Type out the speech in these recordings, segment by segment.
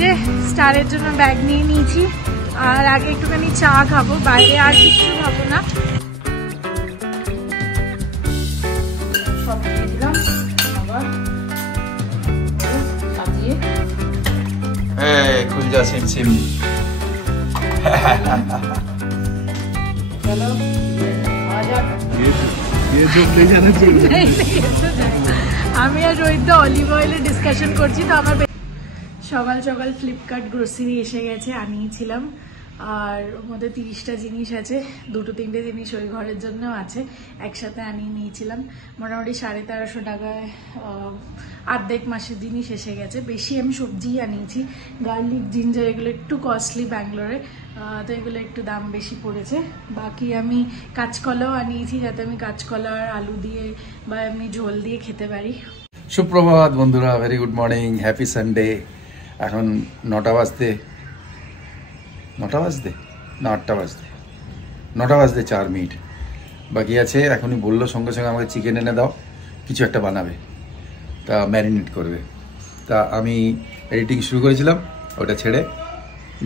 যে স্টারের জন্য ব্যাগ নিয়ে নিয়েছি, আর আগে একটুখানি চা খাবো, বাইরে আর কিছু খাবো না। সব দিয়ে দিলাম আবার সাজিয়ে। খুল যা সিম সিম। চলো আমি আর রোহিত অলিভ অয়েলে ডিসকাশন করছি। তো আমার সকাল সকাল ফ্লিপকার্ট গ্রোসারি এসে গেছে, আনিয়েছিলাম। আর ওর মধ্যে 30টা জিনিস আছে, 2-3টে জিনিস ওই ঘরের জন্যও আছে, একসাথে আনিয়ে নিয়েছিলাম। মোটামুটি 1350 টাকায় অর্ধেক মাসের জিনিস এসে গেছে। বেশি আমি সবজিই আনিয়েছি, গার্লিক, জিঞ্জার এগুলো একটু কস্টলি ব্যাঙ্গালোরে, তো এগুলো একটু দাম বেশি পড়েছে। বাকি আমি কাঁচকলাও আনিয়েছি, যাতে আমি কাঁচকলা আর আলু দিয়ে বা এমনি ঝোল দিয়ে খেতে পারি। সুপ্রভাত বন্ধুরা, very good morning, happy Sunday. এখন 9টা বাজতে না 8টা বাজতে 9টা বাজতে 4 মিনিট বাকি আছে। এখনই বললো সঙ্গে সঙ্গে আমাকে চিকেন এনে দাও, কিছু একটা বানাবে, তা ম্যারিনেট করবে। তা আমি এডিটিং শুরু করেছিলাম, ওটা ছেড়ে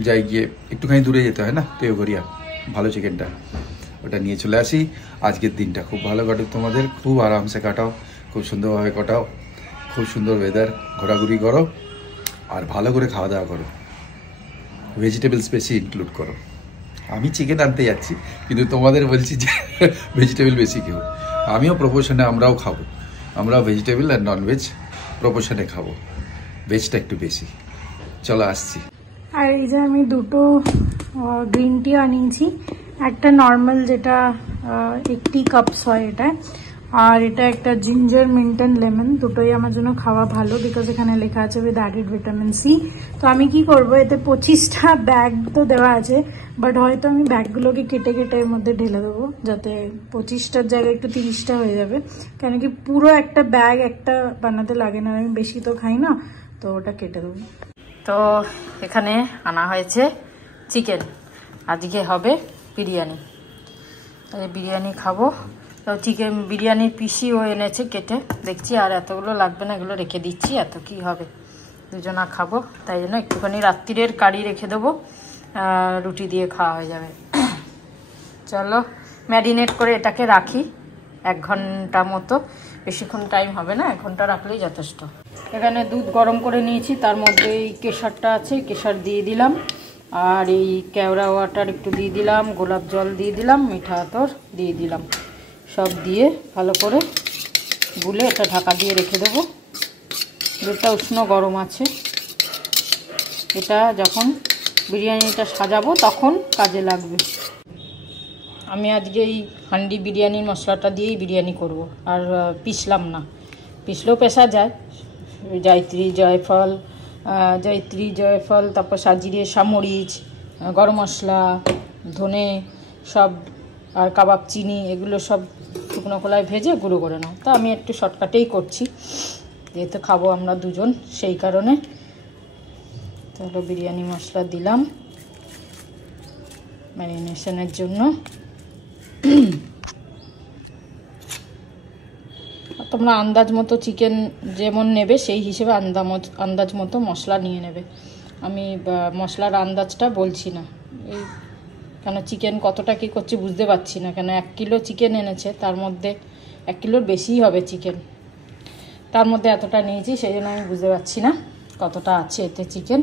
যাই, গিয়ে একটুখানি দূরে যেতে হয় না তেওঘরিয়া, ভালো চিকেনটা, ওটা নিয়ে চলে আসি। আজকের দিনটা খুব ভালো কাটুক তোমাদের, খুব আরামসে কাটাও, খুব সুন্দরভাবে কাটাও, খুব সুন্দর ওয়েদার, ঘোরাঘুরি করো আর ভালো করে খাওয়া দাওয়া করো, ভেজিটেবলস বেশি ইনক্লুড করো। আমি চিকেন আনতে যাচ্ছি, কিন্তু তোমাদের বলছি যে ভেজিটেবল বেশি খেও। আমিও প্রপোর্শনে, আমরাও খাবো, আমরাও ভেজিটেবল আর ননভেজ প্রপোর্শনে খাবো, ভেজটা একটু বেশি। চলো আসছি। আর এই যে আমি 2টো গ্রিন টি আনিয়েছি, একটা নর্মাল যেটা 80 কাপস হয় এটা, আর এটা একটা জিঞ্জার মিন্ট অ্যান্ড লেমন। দুটোই আমার জন্য খাওয়া ভালো, বিকজ এখানে লেখা আছে উইথ অ্যাডেড ভিটামিন সি। তো আমি কি করব, এতে 25টা ব্যাগ তো দেওয়া আছে, বাট হয়তো আমি ব্যাগগুলোকে কেটে কেটে এর মধ্যে ঢেলে দেবো, যাতে 25টার জায়গায় একটু 30টা হয়ে যাবে। কেন কি পুরো একটা ব্যাগ একটা বানাতে লাগে না, আমি বেশি তো খাই না, তো ওটা কেটে দেবো। তো এখানে আনা হয়েছে চিকেন, আজকে হবে বিরিয়ানি, বিরিয়ানি খাবো। তো চিকেন বিরিয়ানির পিসিও এনেছে কেটে, দেখছি আর এতগুলো লাগবে না, এগুলো রেখে দিচ্ছি, এত কি হবে, দুজনা খাবো, তাই জন্য একটুখানি রাত্রিরের কারি রেখে দেবো, রুটি দিয়ে খাওয়া হয়ে যাবে। চলো ম্যারিনেট করে এটাকে রাখি 1 ঘন্টা মতো, বেশিক্ষণ টাইম হবে না, 1 ঘন্টা রাখলেই যথেষ্ট। এখানে দুধ গরম করে নিয়েছি, তার মধ্যে এই কেশরটা আছে, কেশর দিয়ে দিলাম, আর এই কেওড়া ওয়াটার একটু দিয়ে দিলাম, গোলাপ জল দিয়ে দিলাম, মিঠা আতর দিয়ে দিলাম, সব দিয়ে ভালো করে গুলে এটা ঢাকা দিয়ে রেখে দেবো। দুধটা উষ্ণ গরম আছে, এটা যখন বিরিয়ানিটা সাজাবো তখন কাজে লাগবে। আমি আজকে এই হান্ডি বিরিয়ানির মশলাটা দিয়েই বিরিয়ানি করব, আর পিসলাম না, পিসলেও পেশা যায়, জায়ত্রী জয়ফল, তারপর সাজিরে সামরিচ, গরম মশলা, ধনে সব, আর কাবাব চিনি, এগুলো সব শুকনো কলায় ভেজে গুঁড়ো করে নাও। তা আমি একটু শর্টকাটেই করছি, যেহেতু খাবো আমরা দুজন, সেই কারণে। তাহলে বিরিয়ানি মশলা দিলাম ম্যারিনেশনের জন্য। তোমরা আন্দাজ মতো চিকেন যেমন নেবে সেই হিসেবে আন্দাজ মতো মশলা নিয়ে নেবে। আমি মশলার আন্দাজটা বলছি না, এই কেন চিকেন কতটা কী করছি বুঝতে পারছি না, কেন 1 কিলো চিকেন এনেছে, তার মধ্যে 1 কিলোর বেশিই হবে চিকেন, তার মধ্যে এতটা নিয়েছি, সেই জন্য আমি বুঝতে পারছি না কতটা আছে এতে চিকেন।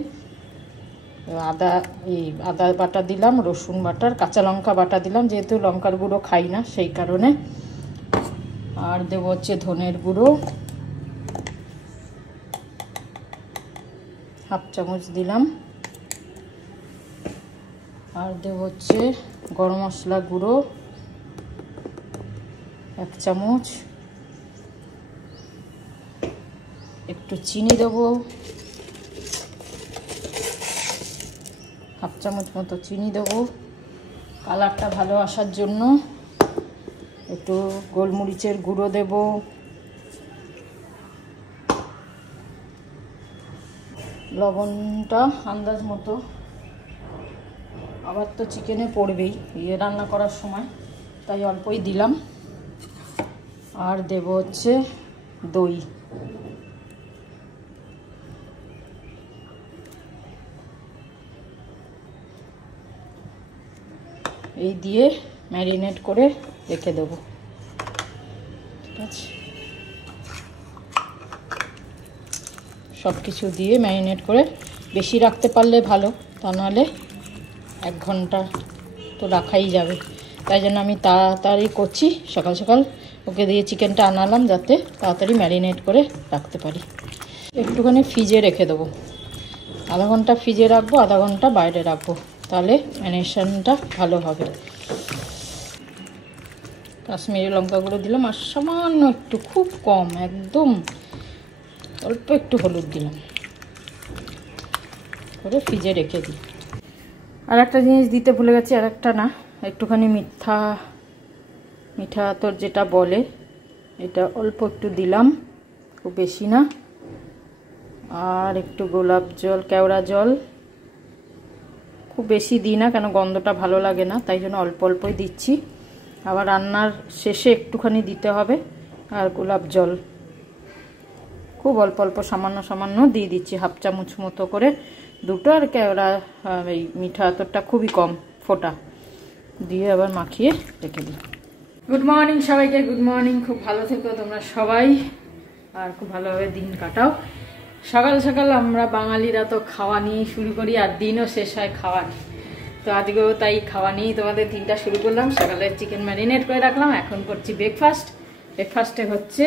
আদা বাটা দিলাম, রসুন বাটার, কাঁচা লঙ্কা বাটা দিলাম, যেহেতু লঙ্কার গুঁড়ো খাই না সেই কারণে। আর দেবো হচ্ছে ধনের গুঁড়ো 1/2 চামচ দিলাম, আর দেবো হচ্ছে গরম মশলা গুঁড়ো 1 চামচ, একটু চিনি দেবো 1/2 চামচ মতো চিনি দেবো কালারটা ভালো আসার জন্য। একটু গোলমরিচের গুঁড়ো দেব, লবণটা আন্দাজ মতো, আবার তো চিকেনে পড়বেই রান্না করার সময়, তাই অল্পই দিলাম। আর দেব হচ্ছে দই, এই দিয়ে ম্যারিনেট করে রেখে দেবো। ঠিক আছে, সব কিছু দিয়ে ম্যারিনেট করে বেশি রাখতে পারলে ভালো, তা নাহলে 1 ঘন্টা তো রাখাই যাবে। তাই জন্য আমি তাড়াতাড়ি করছি, সকাল সকাল ওকে দিয়ে চিকেনটা আনালাম যাতে তাড়াতাড়ি ম্যারিনেট করে রাখতে পারি। একটুখানি ফ্রিজে রেখে দেবো, আধা ঘন্টা ফ্রিজে রাখবো, আধা ঘন্টা বাইরে রাখবো, তাহলে ম্যারিনেশনটা ভালো হবে। কাশ্মীরি লঙ্কা গুঁড়ো দিলাম আর সামান্য একটু, খুব কম, একদম অল্প একটু হলুদ দিলাম, করে ফ্রিজে রেখে দিই। আর একটা জিনিস দিতে ভুলে গেছি, আর একটা না, একটুখানি মিঠা তোর যেটা বলে, এটা অল্প একটু দিলাম, খুব বেশি না। আর একটু গোলাপ জল, কেওড়া জল, খুব বেশি দিই না, কেন গন্ধটা ভালো লাগে না, তাই জন্য অল্প অল্পই দিচ্ছি। আবার রান্নার শেষে একটুখানি দিতে হবে। আর গোলাপ জল খুব অল্প অল্প, সামান্য সামান্য দিয়ে দিচ্ছি, 1/2 চামচ মতো করে দুটো। আর কেওড়া এই মিঠা আতরটা খুবই কম ফোটা দিয়ে আবার মাখিয়ে রেখে দিই। গুড মর্নিং সবাইকে, গুড মর্নিং। খুব ভালো থেকো তোমরা সবাই, আর খুব ভালোভাবে দিন কাটাও। সকাল সকাল আমরা বাঙালিরা তো খাওয়া নিয়ে শুরু করি, আর দিনও শেষ হয় খাওয়া নিয়ে। তো আজকেও তাই খাওয়া নিয়েই তোমাদের দিনটা শুরু করলাম। সকালে চিকেন ম্যারিনেট করে রাখলাম, এখন করছি ব্রেকফাস্ট। ব্রেকফাস্টে হচ্ছে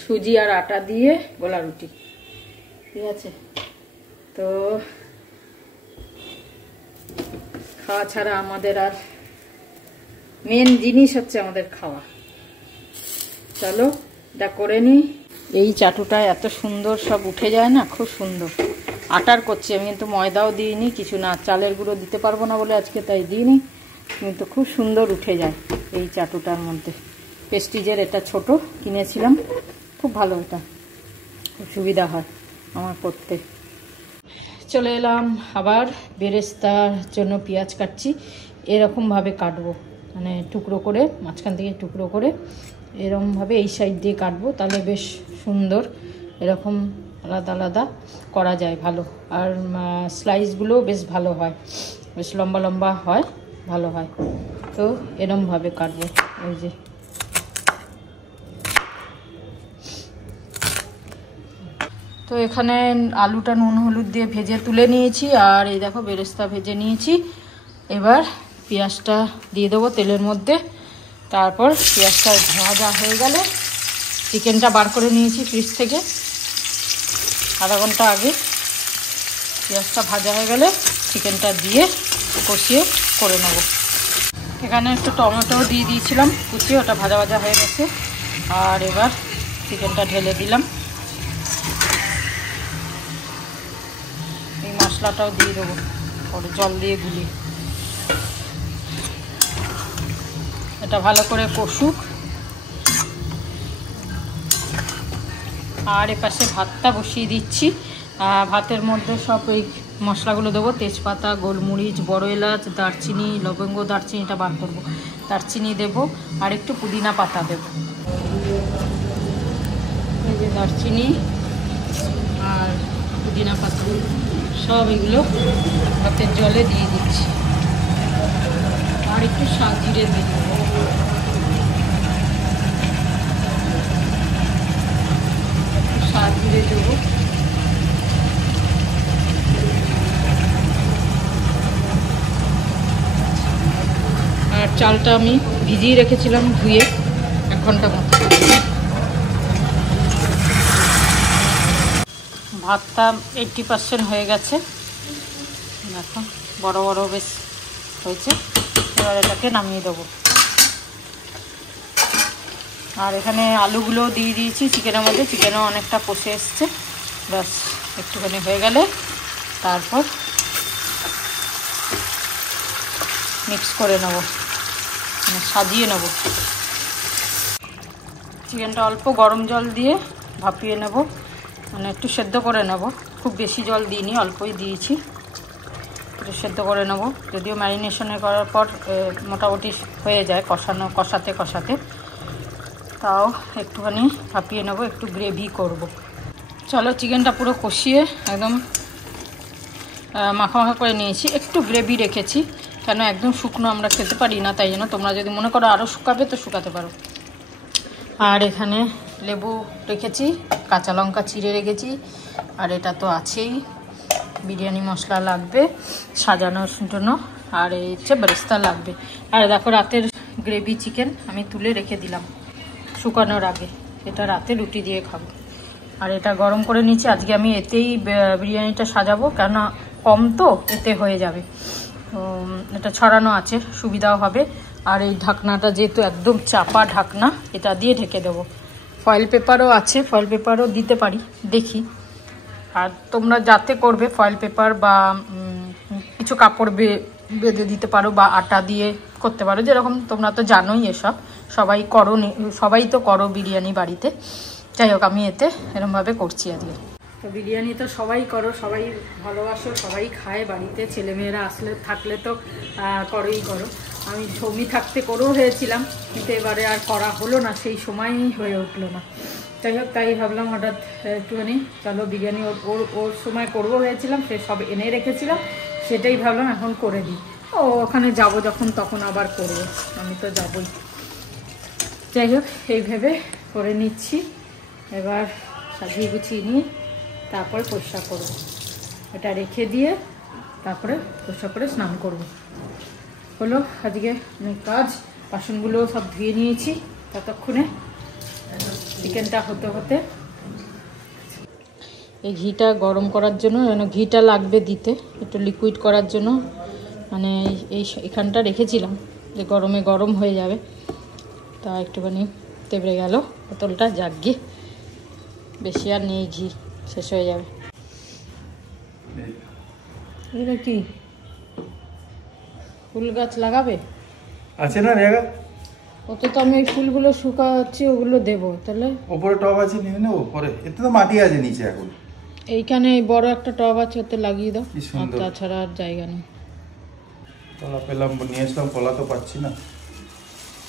সুজি আর আটা দিয়ে গোলা রুটি, ঠিক আছে। তো খাওয়া ছাড়া আমাদের আর, মেন জিনিস হচ্ছে আমাদের খাওয়া। চলো এটা করে নিই। এই চাটুটায় এত সুন্দর সব উঠে যায় না, খুব সুন্দর। আটার করছি আমি, কিন্তু ময়দাও দিইনি, কিছু না। চালের গুঁড়ো দিতে পারবো না বলে আজকে তাই দিইনি, কিন্তু খুব সুন্দর উঠে যায় এই চাটুটার মধ্যে। প্রেস্টিজের এটা ছোট কিনেছিলাম, খুব ভালো, এটা খুব সুবিধা হয় আমার করতে। চলে এলাম আবার বেরেস্তার জন্য পেঁয়াজ কাটছি। এরকমভাবে কাটবো, মানে টুকরো করে, মাঝখান থেকে টুকরো করে এরকমভাবে এই সাইড দিয়ে কাটবো, তাহলে বেশ সুন্দর এরকম আলাদা আলাদা করা যায় ভালো। আর স্লাইসগুলো বেশ ভালো হয়, বেশ লম্বা লম্বা হয়, ভালো হয়। তো এরকমভাবে কাটবো। এই যে তো এখানে আলুটা নুন হলুদ দিয়ে ভেজে তুলে নিয়েছি, আর এই দেখো বেরেস্তা ভেজে নিয়েছি। এবার পেঁয়াজটা দিয়ে দেবো তেলের মধ্যে। তারপর পেঁয়াজটা ভাজা হয়ে গেলে, চিকেনটা বার করে নিয়েছি ফ্রিজ থেকে আধা ঘন্টা আগে। পেঁয়াজটা ভাজা হয়ে গেলে চিকেনটা দিয়ে কষিয়ে করে নেব। এখানে একটু টমেটো দিয়ে দিয়েছিলাম কুচিয়ে, ওটা ভাজা ভাজা হয়ে গেছে। আর এবার চিকেনটা ঢেলে দিলাম, এই মশলাটাও দিয়ে দেবো পরে জল দিয়ে গুলিয়ে। এটা ভালো করে কষুক। আর এপাশে ভাতটা বসিয়ে দিচ্ছি। ভাতের মধ্যে সব এই মশলাগুলো দেবো, তেজপাতা, গোলমরিচ, বড় এলাচ, দারচিনি, লবঙ্গ, দারচিনিটা বার করবো, দারচিনি দেবো, আর একটু পুদিনা পাতা দেবো। এই যে দারচিনি আর পুদিনা পাতা সব এগুলো ভাতের জলে দিয়ে দিচ্ছি। আর একটু জিরে দিয়ে দেবো। জিরে দেবো। আর চালটা আমি ভিজিয়ে রেখেছিলাম ধুয়ে 1 ঘন্টা মতো। ভাতটা 80% হয়ে গেছে, দেখো বড় বড় বেশ হয়েছে। এবার এটাকে নামিয়ে দেবো। আর এখানে আলুগুলো দিয়ে দিয়েছি চিকেনের মধ্যে, চিকেনও অনেকটা কষে এসছে। ব্যাস একটুখানি হয়ে গেলে তারপর মিক্স করে নেব, মানে সাজিয়ে নেব। চিকেনটা অল্প গরম জল দিয়ে ভাপিয়ে নেব, মানে একটু সেদ্ধ করে নেব। খুব বেশি জল দিইনি, অল্পই দিয়েছি। একটু সেদ্ধ করে নেব, যদিও ম্যারিনেশনে করার পর মোটামুটি হয়ে যায় কষাতে কষাতে, তাও একটুখানি ভাপিয়ে নেব, একটু গ্রেভি করব। চলো চিকেনটা পুরো কষিয়ে একদম মাখা মাখা করে নিয়েছি, একটু গ্রেভি রেখেছি, কেন একদম শুকনো আমরা খেতে পারি না, তাই জন্য তোমরা যদি মনে করো আরও শুকাবে তো শুকাতে পারো। আর এখানে লেবু রেখেছি, কাঁচা লঙ্কা চিড়ে রেখেছি, আর এটা তো আছেই, বিরিয়ানি মশলা লাগবে সাজানোর জন্য, আর এই হচ্ছে বেরেস্তা লাগবে। আর দেখো রাতের গ্রেভি চিকেন আমি তুলে রেখে দিলাম শুকানোর আগে, এটা রাতে রুটি দিয়ে খাবো। আর এটা গরম করে নিচ্ছি, আজকে আমি এতেই বিরিয়ানিটা সাজাবো, কেন কম তো এতে হয়ে যাবে, তো এটা ছড়ানো আছে সুবিধাও হবে। আর এই ঢাকনাটা যেহেতু একদম চাপা ঢাকনা, এটা দিয়ে ঢেকে দেবো। ফয়েল পেপারও আছে, ফয়েল পেপারও দিতে পারি, দেখি। আর তোমরা যাতে করবে ফয়েল পেপার বা কিছু কাপড় বেঁধে দিতে পারো, বা আটা দিয়ে করতে পারো, যেরকম তোমরা তো জানোই এসব সবাই করো, সবাই তো করো বিরিয়ানি বাড়িতে। যাই হোক আমি এতে এরমভাবে করছি আজকে। তো বিরিয়ানি তো সবাই করো, সবাই ভালোবাসো, সবাই খায় বাড়িতে, ছেলেমেয়েরা থাকলে তো করোই করো। আমি সৌমি থাকতে করেও হয়েছিলাম, কিন্তু এবারে আর করা হলো না, সেই সময়ই হয়ে উঠলো না। যাই হোক তাই ভাবলাম হঠাৎ একটুখানি চলো বিরিয়ানি ওর সময় করবো হয়েছিলাম, সে সব এনে রেখেছিলাম, সেটাই ভাবলাম এখন করে দিই। ও ওখানে যাব যখন তখন আবার করবো, আমি তো যাবই। যাই হোক এই ভেবে করে নিচ্ছি, এবার সাজিয়ে গুছিয়ে নিয়ে তারপরে পরিষ্কার করবো, এটা রেখে দিয়ে তারপরে পরিষ্কার করে স্নান করব। হলো আজকে অনেক কাজ, বাসনগুলো সব ধুয়ে নিয়েছি ততক্ষণে, চিকেনটা হতে হতে। এই ঘিটা গরম করার জন্য, ঘিটা লাগবে দিতে একটু লিকুইড করার জন্য, মানে এখানটা রেখেছিলাম যে গরমে গরম হয়ে যাবে, তা একটুখানি তেবড়ে গেল বোতলটা, জাগিয়ে বেশি আর নেই, ঘি শেষ হয়ে যাবে। এটা কি ফুল গাছ লাগাবে আছে না জায়গা? ওতে তো আমি ওই ফুলগুলো শুকাচ্ছি, ওগুলো দেবো, তাহলে ওপরে টব আছে নিয়ে নেবো পরে, এতে তো মাটি আছে নিচে এখন। এইখানে বড় একটা টব আছে, ওতে লাগিয়ে দাও, আর তাছাড়া আর জায়গা নেই। কলা পেলাম, নিয়ে আসলাম, কলা তো পাচ্ছি না,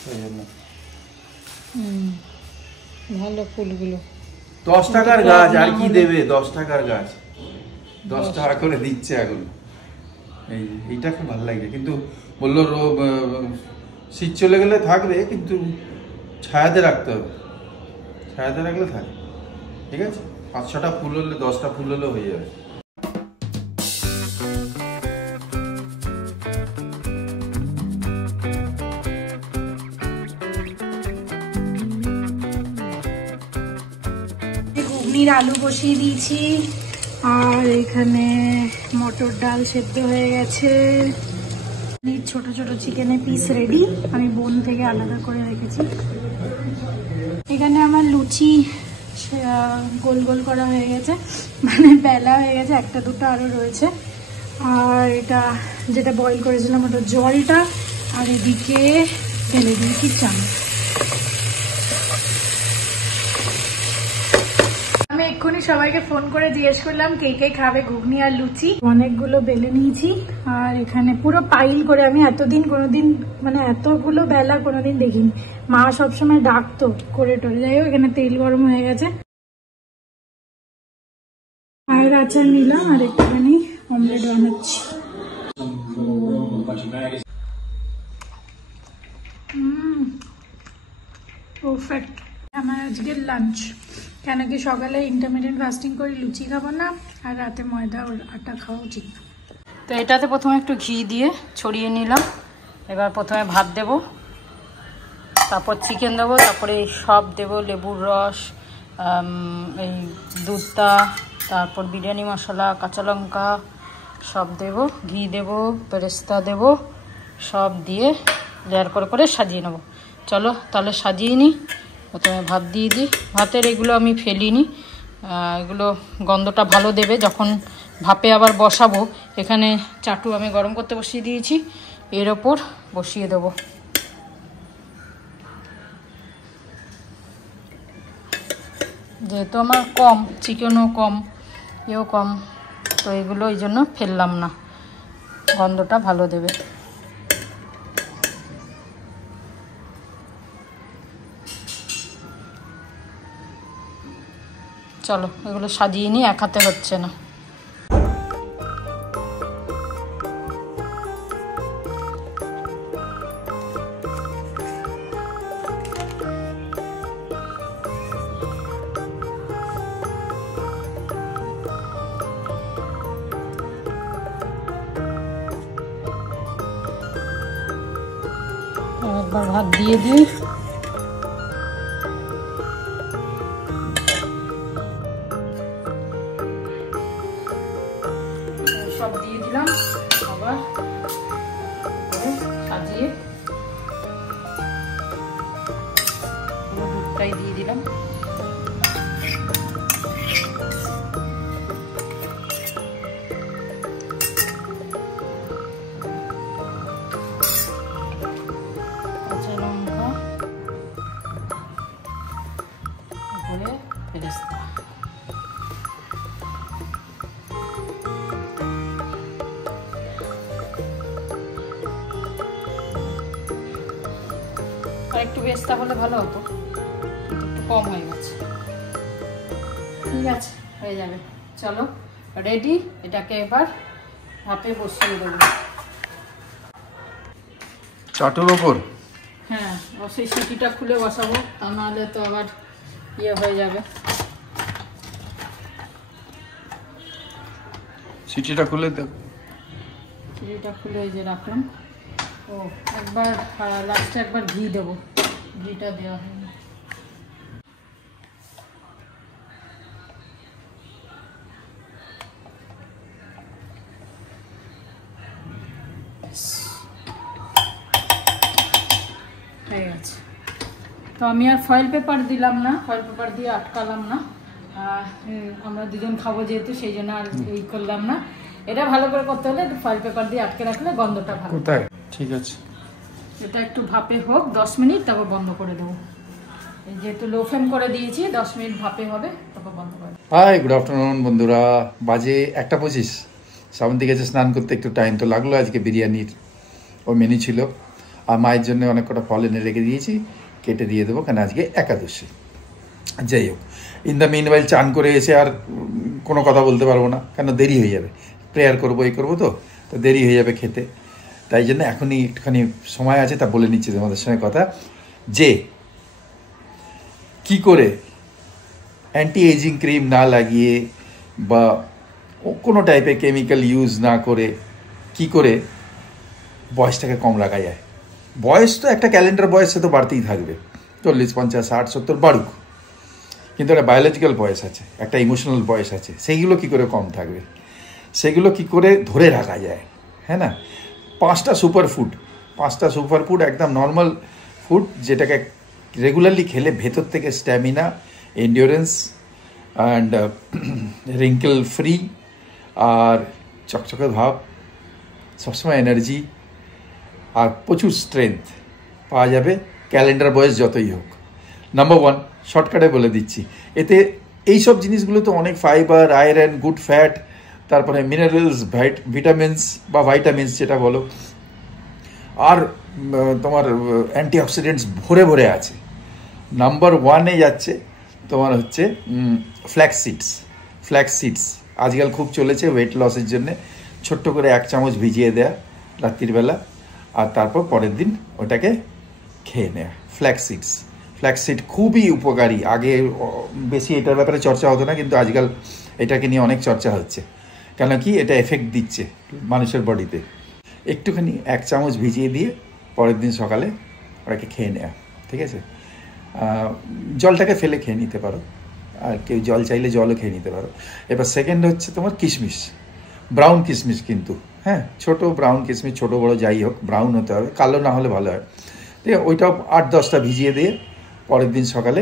সেই জন্য। ভালো ফুলগুলো 10 টাকার গাছ, আর কি দেবে? 10 টাকার গাছ 10 টাকা করে দিচ্ছে এখন। এইটা খুব ভালো লাগে, কিন্তু বললো শীত চলে গেলে থাকবে, কিন্তু ছায়াতে রাখতে হবে, ছায়াতে রাখলে থাকে। ঠিক আছে, 5-6টা ফুল হলে, 10টা ফুল হলে হয়ে যাবে। ঘুগনির আলু বসিয়ে দিয়েছি, আর এখানে মটর ডাল সেদ্ধ হয়ে গেছে। ছোট ছোট চিকেনের পিস রেডি, আমি বোন থেকে আলাদা করে রেখেছি। এখানে আমার লুচি গোল গোল করা হয়ে গেছে, মানে বেলা হয়ে গেছে, একটা দুটো আরো রয়েছে। আর এটা যেটা বয়েল করেছিলাম ওটা জলটা, আর এদিকে ঢেলে দিয়েছি চাল। আমি এক্ষুনি সবাইকে ফোন করে জিজ্ঞেস করলাম কে কে খাবে ঘুগনি আর লুচি। অনেকগুলো বেলে নিয়েছি, আর এখানে পুরো পাইল করে, আমি এতদিন কোনোদিন মানে এতগুলো বেলা কোনোদিন দেখিনি, মা সবসময় ডাকতো করে টোরে। যাই হোক এখানে তেল গরম হয়ে গেছে, পায়ের আচার নিলাম, আর একটুখানি অমলেট বানাচ্ছি। পারফেক্ট আমার আজকের লাঞ্চ, কেন কি সকালে ইন্টারমিডিয়েন্ট ফাস্টিং করি, লুচি খাবো না, আর রাতে ময়দা আটা খাওয়া উচিত। তো এটাতে প্রথমে একটু ঘি দিয়ে ছড়িয়ে নিলাম, এবার প্রথমে ভাত দেব, তারপর চিকেন দেবো, তারপরে সব দেবো, লেবুর রস, এই দুধটা, তারপর বিরিয়ানি মশলা, কাঁচা লঙ্কা সব দেবো, ঘি দেবো, বেরেস্তা দেবো, সব দিয়ে লেয়ার করে করে সাজিয়ে নেবো। চলো তাহলে সাজিয়ে নিই, প্রথমে ভাত দিয়ে দিই। ভাতের এগুলো আমি ফেলিনি, এগুলো গন্ধটা ভালো দেবে যখন ভাপে আবার বসাবো। এখানে চাটু আমি গরম করতে বসিয়ে দিয়েছি, এর ওপর বসিয়ে দেবো। যেহেতু আমার কম, চিকেনও কম, এও কম, তো এগুলো এই জন্য ফেললাম না, গন্ধটা ভালো দেবে। চলো এগুলো সাজিয়ে নিই, এক হাতে হচ্ছে না। একবার ভাত দিয়ে দিই। সব দিয়ে দিলাম, আবার সাজিয়ে দুধটাই দিয়ে দিলাম। কাঁচা লঙ্কা, তারপরে বেরেস্তা। আর একটু বেরেস্তা হলে ভালো হতো, একটু কম হয়ে গেছে। ঠিক আছে, হয়ে যাবে। চলো রেডি, এটাকে এবার ভাপে বসিয়ে দেবো। চাটুর ওপর? হ্যাঁ, সেই সিটিটা খুলে বসাবো, তা নাহলে তো আবার ইয়ে হয়ে যাবে। সিটিটা খুলে দেব। সিটিটা খুলে এই যে রাখলাম। ও একবার লাস্টে একবার ঘি দেবো, ঘিটা দেওয়া হয়নি। হয়ে গেছে। তো আমি আর ফয়েল পেপার দিলাম না, ফয়েল পেপার দিয়ে আটকালাম না। আমরা দুজন খাবো যেহেতু, সেই জন্য আর এই করলাম না। এটা ভালো করে করতে হলে ফয়েল পেপার দিয়ে আটকে রাখলে গন্ধটা ভালো। কোথায়? ঠিক আছে, এটা একটু ভাপে হোক 10 মিনিট, তারপর বন্ধ করে দেবো। যেহেতু লো ফ্লেম করে দিয়েছি, 10 মিনিট ভাপে হবে, তারপর বন্ধ করে দেবো। হাই, গুড আফটারনুন বন্ধুরা। বাজে 1:25। শ্রাবন্তী গেছে স্নান করতে, একটু টাইম তো লাগলো। আজকে বিরিয়ানির ও মেনু ছিল, আর মায়ের জন্য অনেক কটা ফল এনে রেখে দিয়েছি, কেটে দিয়ে দেবো, কারণ আজকে একাদশী। যাই হোক, ইন দ্য মিন ওয়াইল চান করে এসে আর কোনো কথা বলতে পারবো না, কেন দেরি হয়ে যাবে। প্রেয়ার করবো, এই করবো, তো দেরি হয়ে যাবে খেতে। তাই জন্য এখনই একটুখানি সময় আছে, তা বলে নিচ্ছি তোমাদের সঙ্গে কথা, যে কি করে অ্যান্টি এজিং ক্রিম না লাগিয়ে বা কোনো টাইপের কেমিক্যাল ইউজ না করে কি করে বয়সটাকে কম রাখা যায়। বয়স তো একটা ক্যালেন্ডার বয়সে তো বাড়তেই থাকবে, 40, 50, 60, 70 বাড়ুক, কিন্তু একটা বায়োলজিক্যাল বয়স আছে, একটা ইমোশনাল বয়স আছে, সেইগুলো কি করে কম থাকবে, সেগুলো কি করে ধরে রাখা যায়। হ্যাঁ না, 5টা সুপার ফুড একদম নর্মাল ফুড, যেটাকে রেগুলারলি খেলে ভেতর থেকে stamina, endurance and wrinkle free, আর চকচকে ভাব, সবসময় এনার্জি আর প্রচুর স্ট্রেংথ পাওয়া যাবে, ক্যালেন্ডার বয়স যতই হোক। নাম্বার 1, শর্টকাটে বলে দিচ্ছি, এতে এইসব জিনিসগুলো তো অনেক ফাইবার, আয়রন, গুড ফ্যাট, তারপরে মিনারেলস, ভিটামিনস বা ভাইটামিনস যেটা বলো, আর তোমার অ্যান্টিঅক্সিডেন্টস ভরে ভরে আছে। নাম্বার 1-এ যাচ্ছে তোমার হচ্ছে ফ্ল্যাক্স সিডস। আজকাল খুব চলেছে ওয়েট লসের জন্যে। ছোট্ট করে 1 চামচ ভিজিয়ে দেয়া রাত্রিবেলা, আর তারপর পরের দিন ওটাকে খেয়ে নেওয়া। ফ্ল্যাক্স সিড খুবই উপকারী। আগে বেশি এটার ব্যাপারে চর্চা হতো না, কিন্তু আজকাল এটাকে নিয়ে অনেক চর্চা হচ্ছে, কেন কি এটা এফেক্ট দিচ্ছে মানুষের বডিতে। একটুখানি 1 চামচ ভিজিয়ে দিয়ে পরের দিন সকালে ওটাকে খেয়ে নেওয়া, ঠিক আছে। জলটাকে ফেলে খেয়ে নিতে পারো, আর কেউ জল চাইলে জলও খেয়ে নিতে পারো। এবার সেকেন্ড হচ্ছে তোমার কিশমিশ, ব্রাউন কিশমিশ, কিন্তু হ্যাঁ ছোটো ব্রাউন কিশমিশ, ছোটো বড়ো যাই হোক, ব্রাউন হতে হবে, কালো না হলে ভালো হয়। ঠিক আছে, ওইটাও 8-10টা ভিজিয়ে দিয়ে পরের দিন সকালে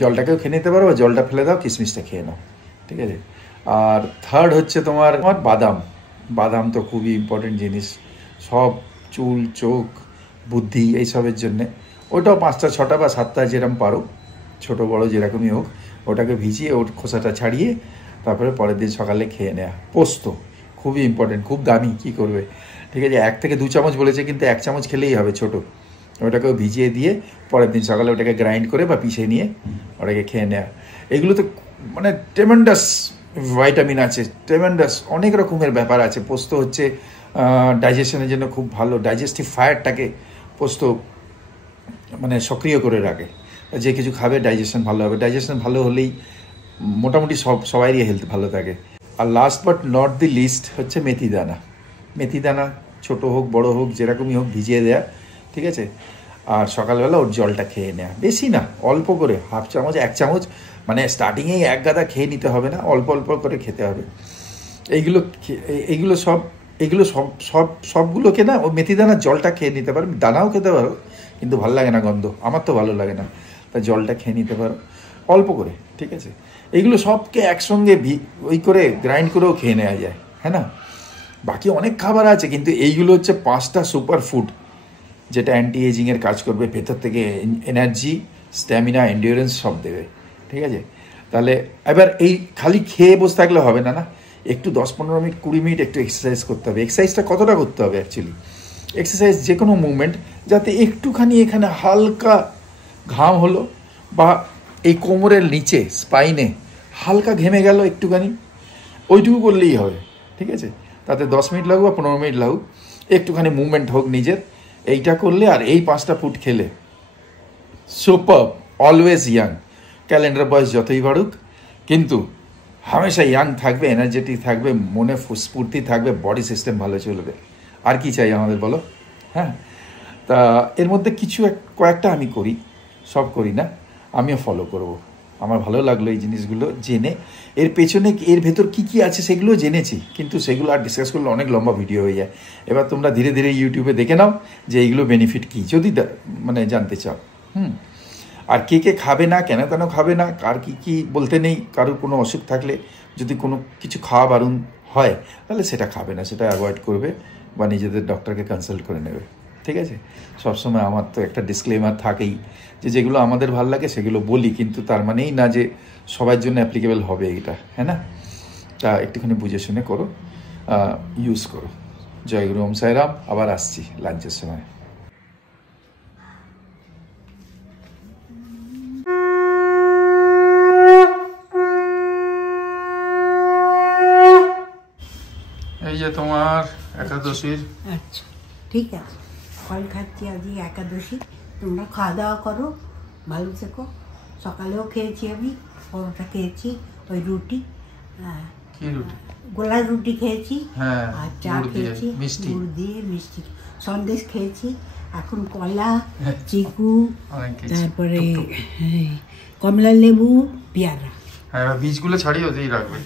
জলটাকেও খেয়ে নিতে পারো, জলটা ফেলে দাও, কিশমিশটা খেয়ে নাও, ঠিক আছে। আর থার্ড হচ্ছে তোমার বাদাম তো খুবই ইম্পর্টেন্ট জিনিস, সব চুল, চোখ, বুদ্ধি এইসবের জন্যে। ওইটাও 5টা 6টা বা 7টা যেরকম পারো, ছোটো বড়ো যেরকমই হোক, ওটাকে ভিজিয়ে ওর খোসাটা ছাড়িয়ে তারপরে পরের দিন সকালে খেয়ে নেওয়া। পোস্ত খুবই ইম্পর্টেন্ট, খুব দামি, কী করবে, ঠিক আছে। 1 থেকে 2 চামচ বলেছে, কিন্তু 1 চামচ খেলেই হবে ছোটো। ওটাকেও ভিজিয়ে দিয়ে পরের দিন সকালে ওটাকে গ্রাইন্ড করে বা পিষে নিয়ে ওটাকে খেয়ে নেওয়া। এগুলো তো মানে ট্রেমেন্ডাস ভাইটামিন আছে, ট্রেমেন্ডাস অনেক রকমের ব্যাপার আছে। পোস্ত হচ্ছে ডাইজেশনের জন্য খুব ভালো, ডাইজেস্টিভ ফায়ারটাকে পোস্ত মানে সক্রিয় করে রাখে। যে কিছু খাবে ডাইজেশন ভালো হবে, ডাইজেশন ভালো হলেই মোটামুটি সবাইরই হেলথ ভালো থাকে। আর last but not the least হচ্ছে মেথি দানা। ছোটো হোক বড়ো হোক যেরকমই হোক ভিজিয়ে দেয়া, ঠিক আছে। আর সকালবেলা ওর জলটা খেয়ে নেওয়া, বেশি না, অল্প করে, হাফ চামচ 1 চামচ, মানে স্টার্টিংয়েই 1 গাদা খেয়ে নিতে হবে না, অল্প অল্প করে খেতে হবে। এইগুলো সবগুলোকে না ও মেথি দানার জলটা খেয়ে নিতে পারো, দানাও খেতে পারো, কিন্তু ভালো লাগে না গন্ধ, আমার তো ভালো লাগে না, তা জলটা খেয়ে নিতে পারো অল্প করে, ঠিক আছে। এইগুলো সবকে একসঙ্গে ওই করে গ্রাইন্ড করেও খেয়ে নেওয়া যায়, হ্যাঁ না। বাকি অনেক খাবার আছে, কিন্তু এইগুলো হচ্ছে 5টা সুপার ফুড যেটা অ্যান্টি এজিংয়ের কাজ করবে, ভেতর থেকে এনার্জি, স্ট্যামিনা, এন্ডিওরেন্স সব দেবে, ঠিক আছে। তাহলে এবার এই খালি খেয়ে বসে থাকলে হবে না, না, একটু 10-15 মিনিট 20 মিনিট একটু এক্সারসাইজ করতে হবে। এক্সারসাইজটা কতটা করতে হবে অ্যাকচুয়ালি? এক্সারসাইজ যে কোনো মুভমেন্ট যাতে একটুখানি এখানে হালকা ঘাম হলো, বা এই কোমরের নিচে স্পাইনে হালকা ঘেমে গেল একটুখানি, ওইটুকু করলেই হবে, ঠিক আছে। তাতে 10 মিনিট লাগুক বা 15 মিনিট লাগুক, একটুখানি মুভমেন্ট হোক নিজের, এইটা করলে আর এই 5টা ফুড খেলে সুপার, অলওয়েজ ইয়াং। ক্যালেন্ডার বয়স যতই বাড়ুক, কিন্তু হামেশা ইয়াং থাকবে, এনার্জেটিক থাকবে, মনে স্ফূর্তি থাকবে, বডি সিস্টেম ভালো চলবে। আর কি চাই আমাদের বলো? হ্যাঁ, তা এর মধ্যে কিছু কয়েকটা আমি করি, সব করি না, আমিও ফলো করব। আমার ভালো লাগলো এই জিনিসগুলো জেনে। এর পেছনে এর ভেতর কি কি আছে সেগুলো জেনেছি, কিন্তু সেগুলো আর ডিসকাস করলে অনেক লম্বা ভিডিও হয়ে যায়। এবার তোমরা ধীরে ধীরে ইউটিউবে দেখে নাও যে এইগুলো বেনিফিট কী, যদি মানে জানতে চাও। আর কে কে খাবে না, কেন কেন খাবে না, কার কী কী বলতে নেই, কারোর কোনো অসুখ থাকলে যদি কোনো কিছু খাওয়া বারণ হয় তাহলে সেটা খাবে না, সেটা অ্যাভয়েড করবে, বা নিজেদের ডক্টরকে কনসাল্ট করে নেবে, ঠিক আছে। সবসময় আমার তো একটা ডিসক্লেমার থাকেই যে যেগুলো আমাদের ভালো লাগে সেগুলো বলি, কিন্তু তার মানেই না যে সবার জন্য অ্যাপ্লিকেবল হবে এটা, হ্যাঁ না। তা একটুখানি বুঝে শুনে করো, ইউজ করো। জয় গুরু, ওম সাইরাম। আবার আসছি লাঞ্চের সময়। এই যে তোমার একাদশীর। আচ্ছা, ঠিক আছে, ফল খাচ্ছি আজকে একাদশী। তোমরা খাওয়া দাওয়া করো, ভালো থেকো। সকালেও খেয়েছি আমি, পরোটা খেয়েছি, ওই রুটি, গোলার রুটি খেয়েছি, আর চা খেয়েছি, গুড় দিয়ে মিষ্টি, সন্দেশ খেয়েছি। এখন কলা, চিকু, তারপরে কমলা লেবু, পেয়ারা। হ্যাঁ, বীজগুলো ছাড়িয়ে ওতেই রাখবে,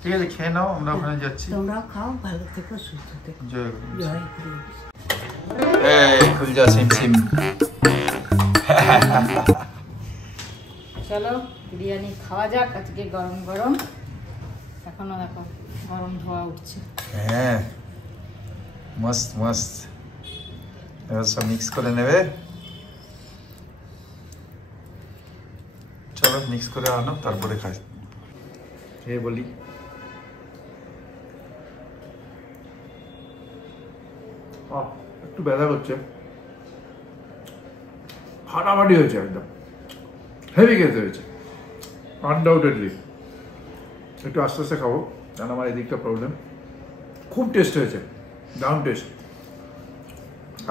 ঠিক আছে। খেয়ে নাও, আমরা ওখানে যাচ্ছি। তোমরাও খাও, ভালো থেকো, সুস্থ থেকো। জয় গুরু। জয় গুরু। খুল যা সিম সিম। চলো বিরিয়ানি খাওয়া যাক আজকে, গরম গরম। এখনো দেখো গরম ধোয়া উঠছে। হ্যাঁ, মস্ত মস্ত। এবার সব মিক্স করে নেবে। চলো মিক্স করে আনো, তারপরে খাই। খেয়ে বলি। একটু ব্যথা করছে, ফাটাফাটি হয়েছে, একদম হেভি খেতে হয়েছে, আনডাউটেডলি। একটু আস্তে আস্তে খাবো, কারণ আমার এদিকটা প্রবলেম। খুব টেস্ট হয়েছে, দারুণ টেস্ট।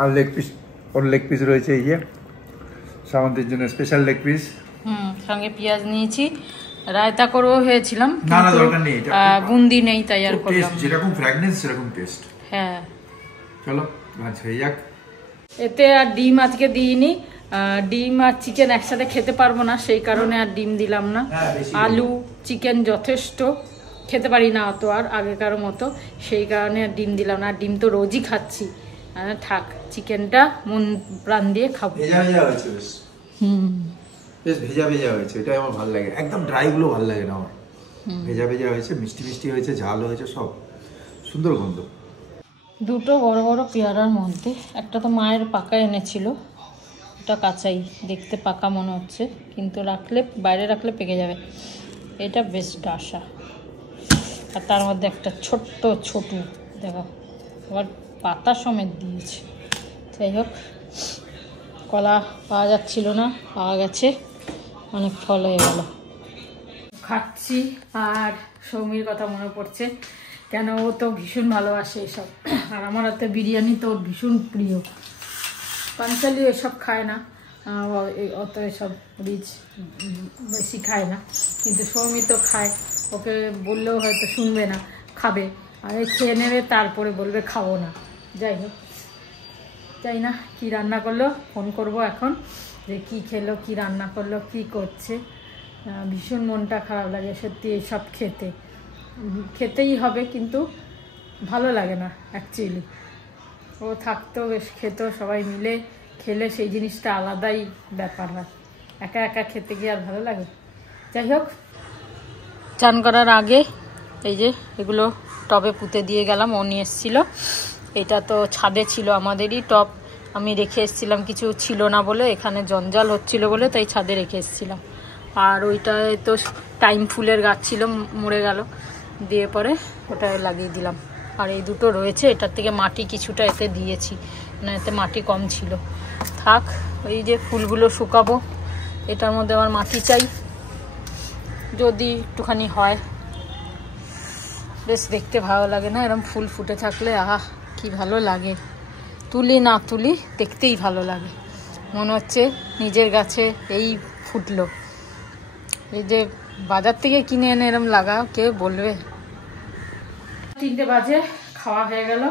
আর লেগ পিস, ওর লেগ পিস রয়েছে, এই যে সামন্তের জন্য স্পেশাল লেগ পিস। সঙ্গে পেঁয়াজ নিয়েছি, রায়তা করেও হয়েছিলাম, না না দরকার নেই, বুন্দি নেই তাই আর করলাম। যেরকম ফ্র্যাগনেন্স সেরকম টেস্ট। হ্যাঁ, চলো ভাজ হয়ে যাক। এতে আর ডিম আজকে দিইনি, ডিম আর চিকেন একসাথে খেতে পারবো না, সেই কারণে আর ডিম দিলাম না। আলু চিকেন যথেষ্ট, খেতে পারি না অত আর আগেকার মতো, সেই কারণে আর ডিম দিলাম না। ডিম তো রোজই খাচ্ছি, থাক, চিকেনটা মন প্রাণ দিয়ে খাবো। ভেজা ভেজা হয়েছে বেশ, বেশ ভেজা ভেজা হয়েছে, এটাই আমার ভালো লাগে। একদম ড্রাই গুলো ভালো লাগে না আমার, ভেজা ভেজা হয়েছে, মিষ্টি মিষ্টি হয়েছে, ঝাল হয়েছে, সব সুন্দর গন্ধ। দুটো বড় বড় পেয়ারার মধ্যে একটা তো মায়ের পাকা এনেছিল, ওটা কাঁচাই, দেখতে পাকা মনে হচ্ছে, কিন্তু রাখলে, বাইরে রাখলে পেকে যাবে। এটা বেশ ডাসা, আর তার মধ্যে একটা ছোট্ট ছোটু দেখো, আবার পাতা সমেত দিয়েছে। যাই হোক, কলা পাওয়া যাচ্ছিল না, পাওয়া গেছে, অনেক ফল হয়ে গেল। খাচ্ছি, আর সৌমির কথা মনে পড়ছে, কেন ও তো ভীষণ ভালোবাসে এসব, আর আমার হাতে বিরিয়ানি তো ভীষণ প্রিয়। পাঞ্চালি এসব খায় না, অত এসব রিচ বেশি খায় না, কিন্তু সৌমি তো খায়, ওকে বললেও হয়তো শুনবে না, খাবে, আর খেয়ে নেবে, তারপরে বলবে খাবো না। যাই হোক, জানি না কি রান্না করলো, ফোন করব এখন যে কি খেলো, কি রান্না করলো, কি করছে। ভীষণ মনটা খারাপ লাগে সত্যি এইসব খেতেই হবে, কিন্তু ভালো লাগে না অ্যাকচুয়ালি। ও থাকতো বেশ, খেত, সবাই মিলে খেলে সেই জিনিসটা আলাদাই ব্যাপার হয়, একা একা খেতে গিয়ে আর ভালো লাগে। যাই হোক, চান করার আগে এই যে এগুলো টবে পুঁতে দিয়ে গেলাম, ও নিয়ে এসেছিলো। এটা তো ছাদে ছিল, আমাদেরই টব, আমি রেখে এসেছিলাম, কিছু ছিল না বলে, এখানে জঞ্জাল হচ্ছিল বলে তাই ছাদে রেখে এসেছিলাম। আর ওইটায় তো টাইম ফুলের গাছ ছিল, মরে গেল, দিয়ে পরে ওটায় লাগিয়ে দিলাম। আর এই দুটো রয়েছে, এটার থেকে মাটি কিছুটা এতে দিয়েছি, না এতে মাটি কম ছিল। থাক, ওই যে ফুলগুলো শুকাবো, এটার মধ্যে আমার মাটি চাই, যদি একটুখানি হয়। বেশ দেখতে ভালো লাগে না এরকম ফুল ফুটে থাকলে? আহা কি ভালো লাগে, তুলি না তুলি দেখতেই ভালো লাগে, মনে হচ্ছে নিজের গাছে এই ফুটলো। এই যে বাজার থেকে কিনে এনে এরকম লাগাও, কে বলবে? 3টে বাজে, খাওয়া হয়ে গেল,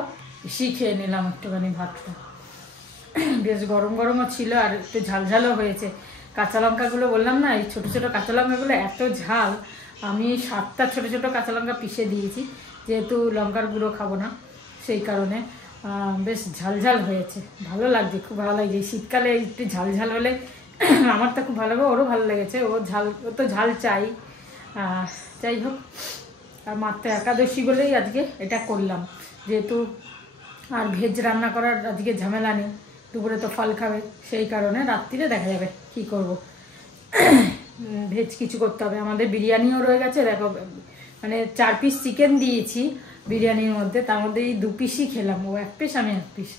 বেশি খেয়ে নিলাম একটুখানি ভাতটা, বেশ গরম গরমও ছিল আর একটু ঝালঝালও হয়েছে। কাঁচা লঙ্কাগুলো বললাম না, এই ছোটো ছোটো কাঁচা লঙ্কাগুলো এত ঝাল, আমি 7টা ছোটো ছোটো কাঁচা লঙ্কা পিষে দিয়েছি, যেহেতু লঙ্কার গুঁড়ো খাবো না সেই কারণে। বেশ ঝালঝাল হয়েছে, ভালো লাগছে, খুব ভালো লাগছে। এই শীতকালে একটু ঝালঝাল হলে আমার তো খুব ভালো লাগে, ওরও ভালো লেগেছে, ও তো ঝাল চাই। যাই হোক, আর মাত্র একাদশী বলেই আজকে এটা করলাম, যেহেতু আর ভেজ রান্না করার আজকে ঝামেলা নেই, দুপুরে তো ফল খাবে, সেই কারণে রাত্রিরে দেখা যাবে কি করব। ভেজ কিছু করতে হবে। আমাদের বিরিয়ানিও রয়ে গেছে, দেখো মানে 4 পিস চিকেন দিয়েছি বিরিয়ানির মধ্যে, তার মধ্যে এই 2 পিসই খেলাম, ও 1 পিস আমি 1 পিস,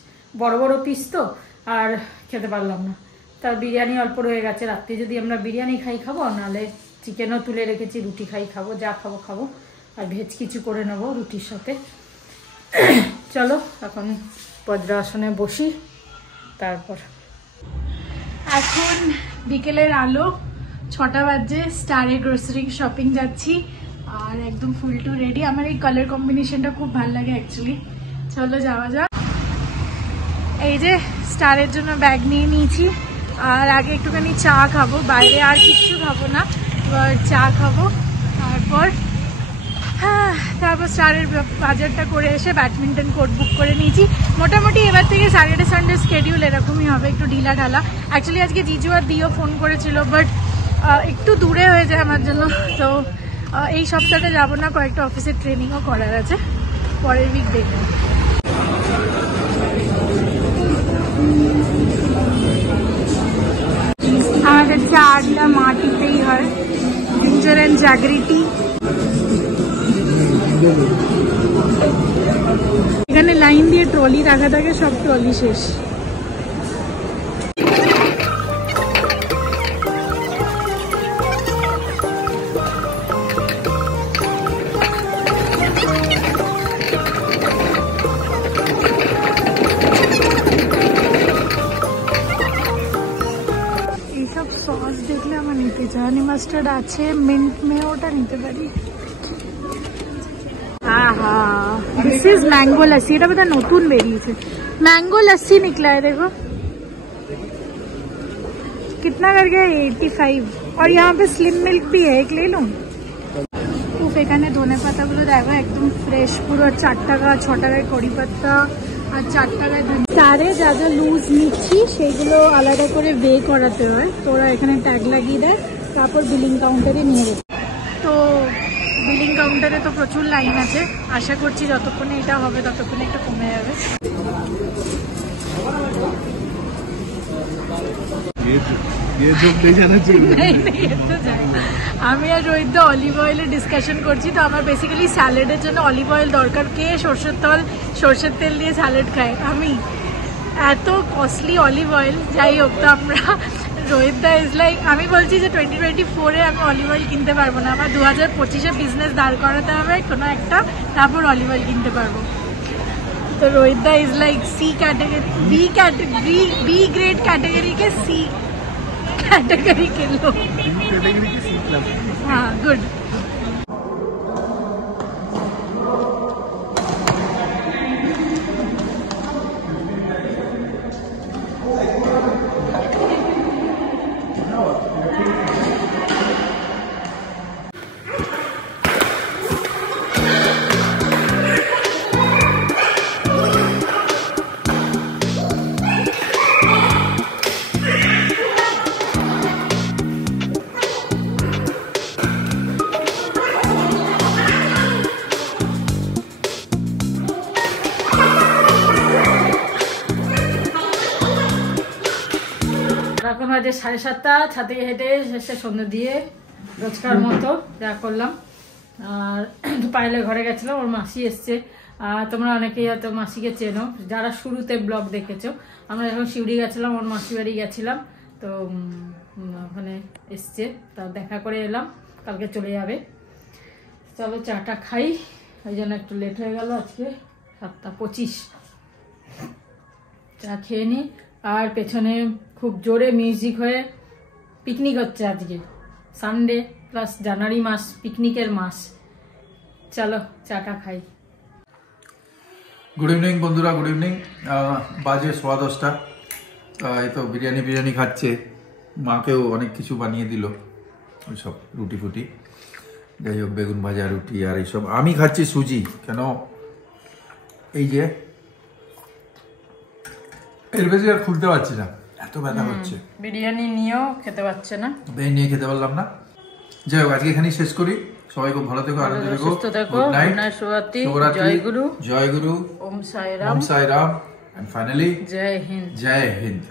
বড় বড় পিস তো আর খেতে পারলাম না। তার বিরিয়ানি অল্প রয়ে গেছে, রাত্রে যদি আমরা বিরিয়ানি খাবো, নাহলে চিকেনও তুলে রেখেছি, রুটি খাবো, যা খাবো, আর ভেজ কিছু করে নেবো রুটির সাথে। চলো এখন বজ্রাসনে বসি, তারপর। এখন বিকেলের আলো, 6টা বাজে, স্টারে গ্রোসারি শপিং যাচ্ছি, আর একদম ফুল টু রেডি। আমার এই কালার কম্বিনেশনটা খুব ভালো লাগে অ্যাকচুয়ালি। চলো যাওয়া যাক। এই যে স্টারের জন্য ব্যাগ নিয়ে নিয়েছি, আর আগে একটুখানি চা খাবো, বাইরে আর কিছু খাবো না, এবার চা খাবো, তারপর স্টারের বাজারটা করে এসে ব্যাডমিন্টন কোর্ট বুক করে নিয়েছি। মোটামুটি এবার থেকে স্যাটারডে সানডে স্কেডিউল এরকমই হবে, একটু ঢিলা ঢালা। অ্যাকচুয়ালি আজকে জিজু আর দিও ফোন করেছিল, বাট একটু দূরে হয়ে যায় আমার জন্য, তো এই সপ্তাহটা যাবো না, কয়েকটা অফিসের ট্রেনিংও করার আছে, পরের উইক দেখবো। আমাদের চা আড্ডা মাটিতেই হয়, জিঞ্জার অ্যান্ড জাগরি টি। এখানে লাইন দিয়ে ট্রলি রাখা থাকে, সব ট্রলি শেষ। এইসব সস দেখলে আমার নিতে চাই, হানি মাস্টার্ড আছে, মিন্ট মেয়োটা নিতে পারি। दिस इज मैंगो लस्सी, এটা বোধহয় নতুন বেরিয়েছে। मैंगो लस्सी निकला है, देखो कितना कर गया, 85। और यहाँ पे स्लिम मिल्क भी है, एक ले लूं। উফ, এখানে ধনে পাতাগুলো দেখো একদম ফ্রেশ, পুরো 4 টাকা, 6 টাকায় কড়ি পাতা, আর 4 টাকায় তারে যা যা লুজ নিচ্ছি সেগুলো আলাদা করে বে করাতে হয়, তো ওরা এখানে ট্যাগ লাগিয়ে দেয়, তারপর বিলিং কাউন্টারে নিয়ে যেতে। তো বিলিং কাউন্টারে তো প্রচুর লাইন আছে, আশা করছি যতক্ষণে এটা হবে ততক্ষণে একটু কমে যাবে। আমি আর রোহিত অলিভ অয়েলের ডিসকাশন করছি, তো আমার বেসিক্যালি স্যালাডের জন্য অলিভ অয়েল দরকার। কে সর্ষের তেল দিয়ে স্যালাড খায়? আমি, এত কস্টলি অলিভ অয়েল। যাই হোক, তো আমরা রোহিত দা ইজ লাইক, আমি বলছি যে 2024-এ আমি অলিভ অয়েল কিনতে পারবো না, আমার 2025-এ বিজনেস দাঁড় করাতে হবে কোনো একটা, তারপর অলিভ অয়েল কিনতে পারবো। तो Rohit da is like C category, B grade category के सी कैटेगरी के लोग। हाँ, गुड। এখন বাজে 7:30, ছাদে হেঁটে শেষে সন্ধ্যে দিয়ে রোজকার মতো যা করলাম। আর পায়েলের ঘরে গেছিলাম, ওর মাসি এসছে। তোমরা অনেকেই হয়তো মাসিকে চেনো যারা শুরুতে ব্লগ দেখেছো। আমরা যখন শিউড়ি গেছিলাম, ওর মাসি বাড়ি গেছিলাম, তো ওখানে এসছে, তা দেখা করে এলাম, কালকে চলে যাবে। চলো চাটা খাই, ওই জন্য একটু লেট হয়ে গেল, আজকে 7:25। চা খেয়ে নি। আর পেছনে খুব জোরে মিউজিক হয়ে পিকনিক হচ্ছে আজকে, সানডে প্লাস জানুয়ারি মাস, পিকনিকের মাস। চলো চাটা খাই। গুড ইভিনিং বন্ধুরা, গুড ইভিনিং। বাজে 10:15। এই তো বিরিয়ানি খাচ্ছে। মাকেও অনেক কিছু বানিয়ে দিল, ওইসব রুটি ফুটি, যাই হোক বেগুন ভাজা, রুটি আর এইসব। আমি খাচ্ছি সুজি, কেন এই যে এর বেশি আর খুলতে পারছি না, এত ব্যথা হচ্ছে। বিরিয়ানি নিয়েও খেতে পারছে না, নিয়ে খেতে পারলাম না। যাই হোক আজকে এখানেই শেষ করি। সবাই খুব ভালো থেকো, আনন্দ থেকো, গুড নাইট, শুভরাত্রি, জয় গুরু, ওম সাই রাম, ওম সাই রাম, এন্ড ফাইনালি জয় হিন্দ। জয় হিন্দ।